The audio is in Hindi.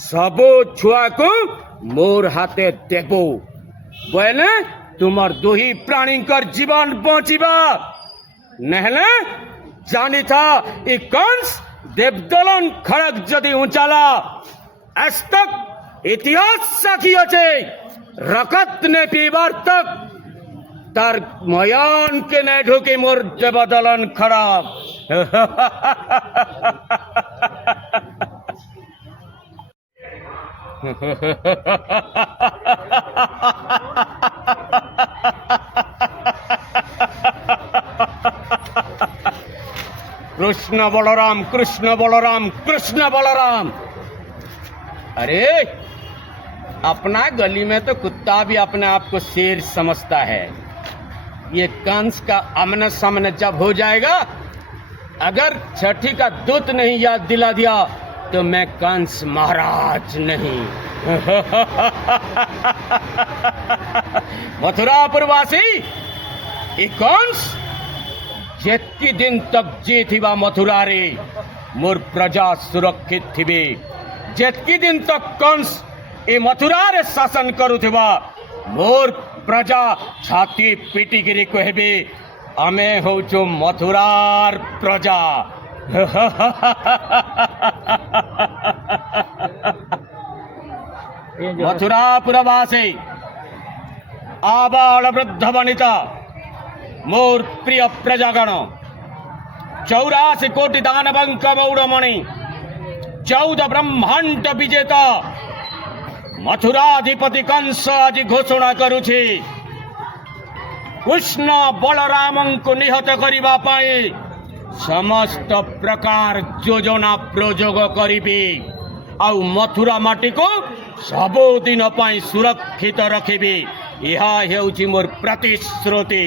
सबो छुआ को मोर हाथे देबो बोले तुमर दुही प्राणीकर जीवन बचिबा नहले जानी था ई कंस देवदलन खड़ग जदि उचाला आज तक इतिहास साखी আছে रकत ने पीबार तक तार मयान के ने ढुके मोर देवदलन खड़ग कृष्ण बलराम कृष्ण बलराम कृष्ण बलराम। अरे अपना गली में तो कुत्ता भी अपने आप को शेर समझता है। ये कंस का आमने सामने जब हो जाएगा, अगर छठी का दूत नहीं याद दिला दिया तो मैं कंस महाराज नहीं। मथुरापुरवासी ये कंस जेतकी दिन तक जे थिबा मथुरा रे मोर प्रजा सुरक्षित थिबे। जेतकी दिन तक कंस ए मथुरा रे शासन करुथिबा मोर प्रजा छाती पीटी गिरी कहबे आमे होचो मथुरार प्रजा। मथुरापुरवासी आबाल वृद्ध वनिता मोर प्रिय प्रजागण 84 कोटि दानवंक मौड़मणि 14 ब्रह्मांड विजेता मथुराधिपति कंस आज घोषणा करुछि कृष्ण बलराम को निहत करिबा पाई समस्त प्रकार योजना प्रयोग करिबी आउ मथुरा माटी को सबुदिन पाई सुरक्षित रखिबी। यह हेउछि मोर प्रतिश्रुति।